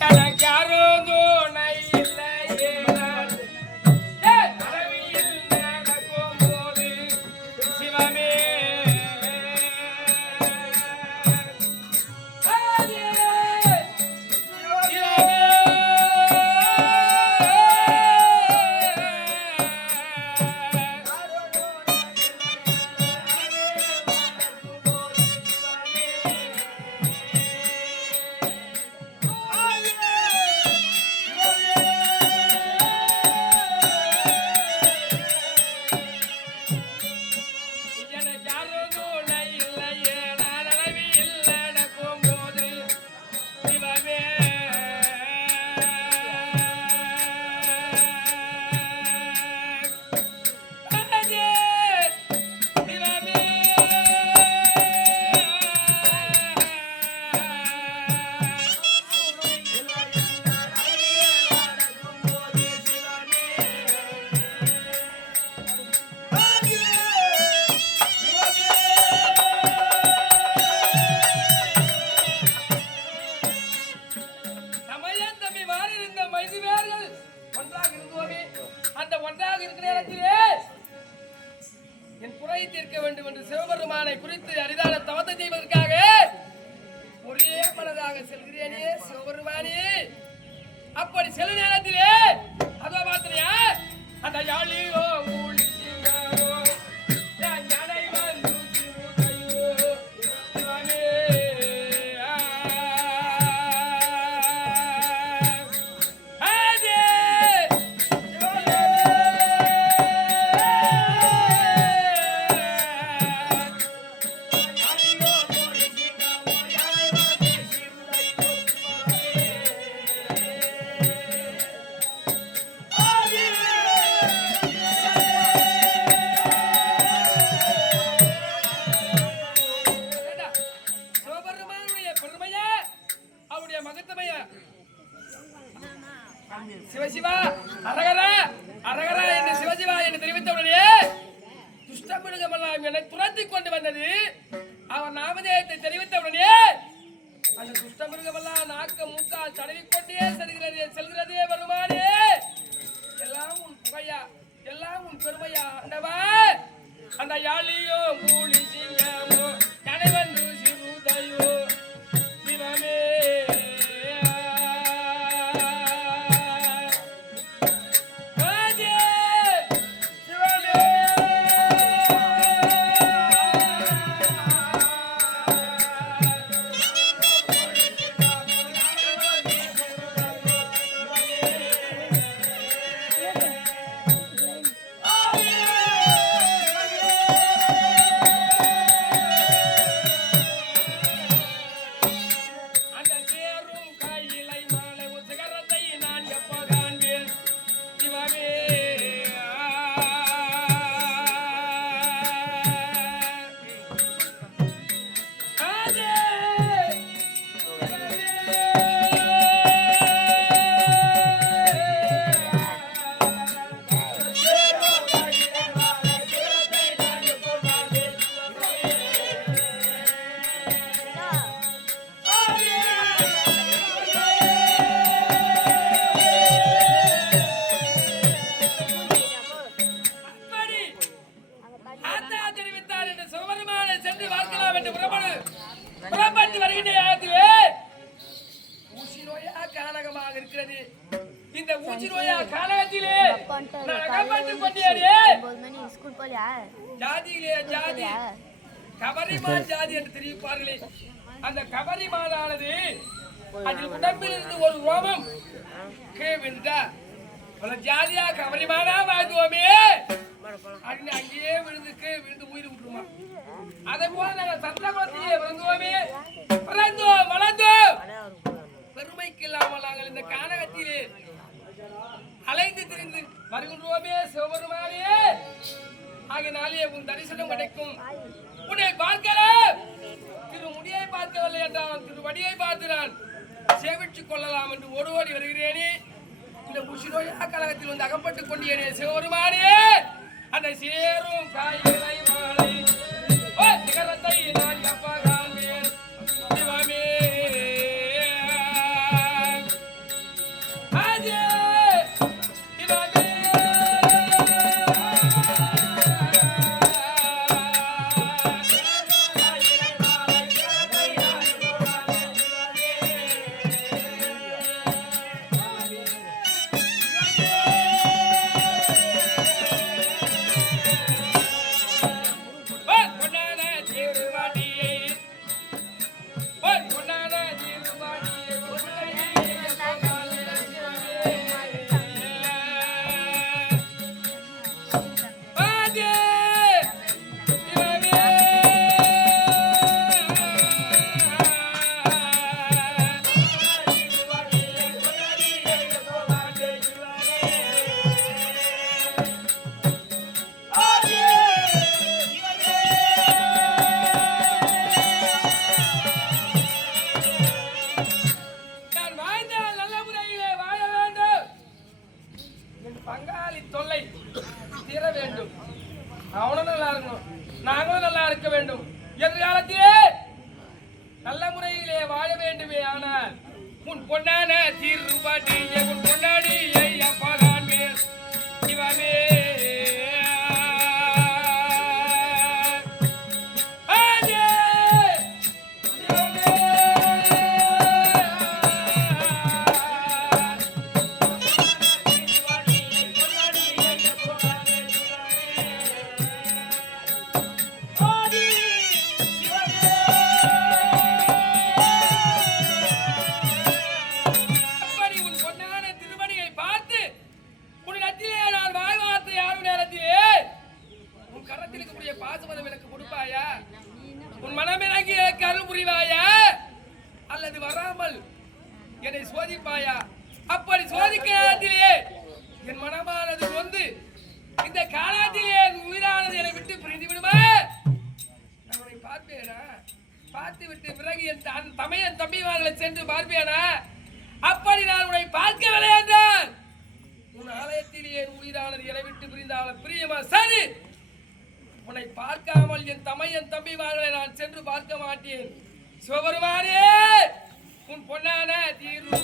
ela garoto சிவசிவா அரகர அரகர என்று சிவசிவா என்று தெரிவித்தவுடனே துஷ்டமிருகமெல்லாம் என்னை துரத்தி கொண்டு வந்தது. அவர் நாமதேயத்தை தெரிவித்தவுடனே அந்த துஷ்டமிருகமெல்லாம் நாக்க மூக்கா தடவிக்கொண்டே செல்கிறது செல்கிறது. சிவபெருமானை சென்று பார்க்கலாம் என்று புறப்படு. புறப்பட்டு வருகின்ற நேரத்திலே ஊசி நோயா இருக்கிறது. இந்த ஊசி நோயா அகப்பட்டு ஜாதியிலே ஜாதி. கபரிமான் ஜாதி என்று தெரிவிப்பார்களே. அந்த கபரிமானானது அதில் உடம்பில் இருந்து ஒரு ரோமம் கீழ் பல ஜாதியா கபரிமானா வாழ்த்துவோமே அப்படின்னு அங்கேயே விழுந்துக்கு விழுந்து உயிர் விட்டுருமா? அதை போல நாங்கள் சத்திரகுலத்திலே பிறந்தோமே பிறந்தோம் வளர்ந்தோம் பெருமைக்கு இல்லாமல் நாங்கள் இந்த கானகத்திலே அலைந்து திரிந்து வருகின்றோமே சிவபெருமானே. ஆகினாலே உன் தரிசனம் கிடைக்கும். உன்னை பார்க்கலாம். திரு முடியை பார்க்கவில்லை என்றால் திரு வடியை பார்த்தான் சேவித்துக் கொள்ளலாம் என்று ஓடி ஓடி வருகிறேனே. இந்த உசிரோயா கழகத்தில் வந்து அகப்பட்டுக் கொண்டேனே சிவபெருமானே. Italia. நோயாளி தொல்லை தீர வேண்டும். அவனும் நல்லா இருக்கணும். நாங்களும் நல்லா இருக்க வேண்டும். எதிர்காலத்திலே நல்ல முறையிலே வாழ வேண்டுமே ஆனால் உன் பொன்னான திருப்படியே உன் பொன்னாடியே பார்த்து விட்டு பிறகு என் தமையன் தம்பிமார்களை சென்று பார்ப்பேனா? அப்படி நான் உன்னை பார்க்கவில்லை என்றால் உன் ஆலயத்தில் என் உயிரானது என்னை விட்டு பிரிந்தால பிரியமா? சரி. உன்னை பார்க்காமல் என் தமையன் தம்பிமார்களை நான் சென்று பார்க்க மாட்டேன். சிவபெருமானே உன் பொன்னான தீர்வு